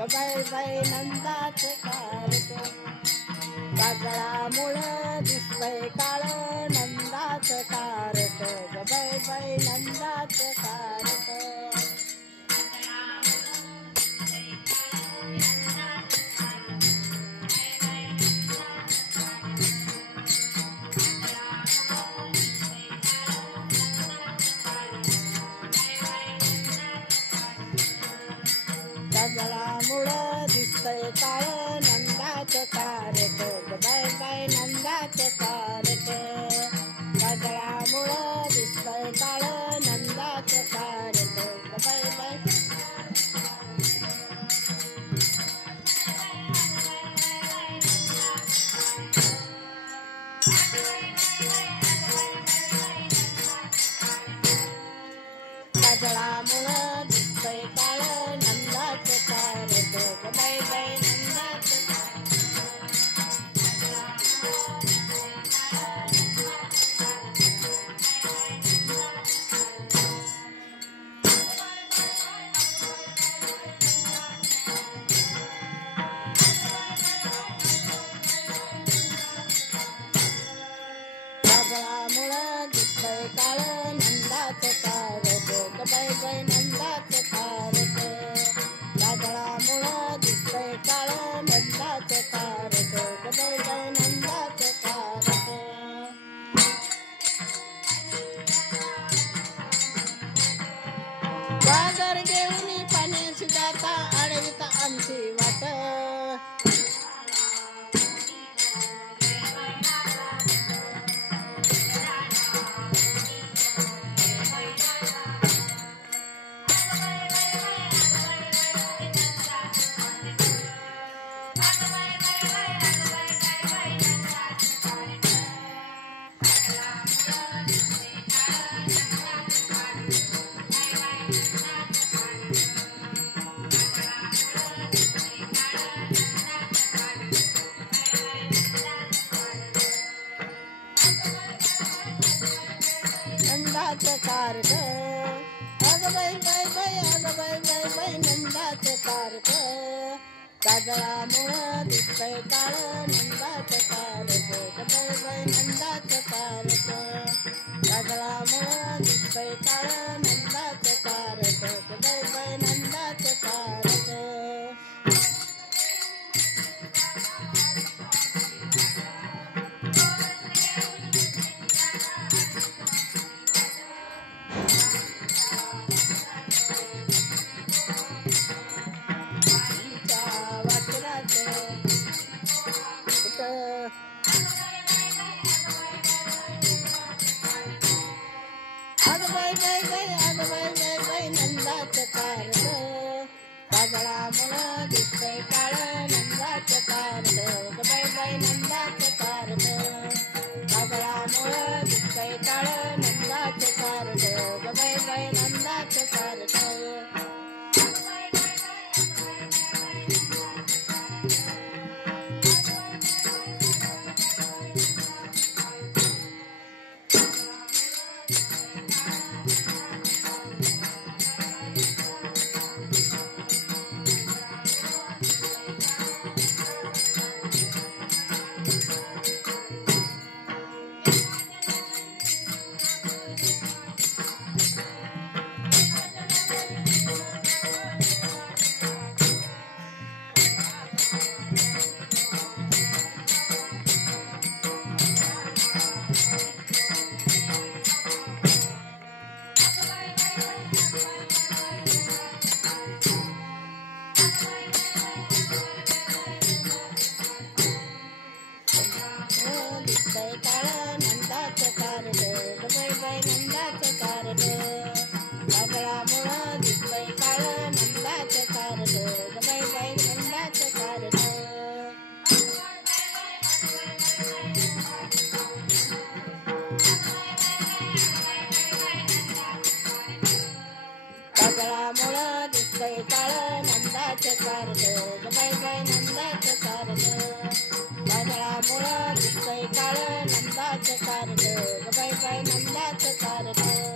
ग बाई बाई नंदाचं कारट काजळामुळं दिसतंय काळ नंदाचं कारट ग बाई बाई नंदाचं कारट काजळामुळं दिसतंय काळ नंदाचं कारट ग बाई बाई नंदाचं कारट काजळामुळं दिसतंय काळ नंदाचं कारट ग बाई बाई काजळामुळं दिसतंय काळ नंदाचं कारट ग बाई बाई नंदाचं काजळामुळं दिसतंय काळ नंदाचं कारट ग बाई बाई नंदाचं कारट काजळामुळं दिसतंय काळ नंदाचं कारट ग बाई बाई नंदाचं कारट गागर घेऊन पाण्याची जाता आडवीत आमची वाट नंदाचं कारट अग बाई बाई बाई अग बाई बाई बाई नंदाचं कारट काजळामुळं दिसतंय काळ नंदाचं कारट ग बाई बाई नंदाचं कारट काजळामुळं दिसतंय काळ नंदाचं कारट ग बाई बाई नंदाचं कारट अग बाई बाई बाई अग बाई बाई बाई नंदाचं कारट काजळामुळं दिसतंय काळ नंदाचं कारट ग बाई बाई नंदाचं कारट काजळामुळं दिसतंय काळ नंदाचं कारट ग बाई बाई नंदाचं कारट दिसतंय काळ नंदाचं कारट ग बाई बाई नंदाचं कारट काजळामुळं दिसतंय काळ नंदाचं कारट ग बाई बाई नंदाचं कारट काजळामुळं दिसतंय काळ नंदाचं कारट ग बाई बाई नंदाचं कारट काजळामुळं दिसतंय काळ नंदाचं कारट ग बाई बाई नंदाचं कारट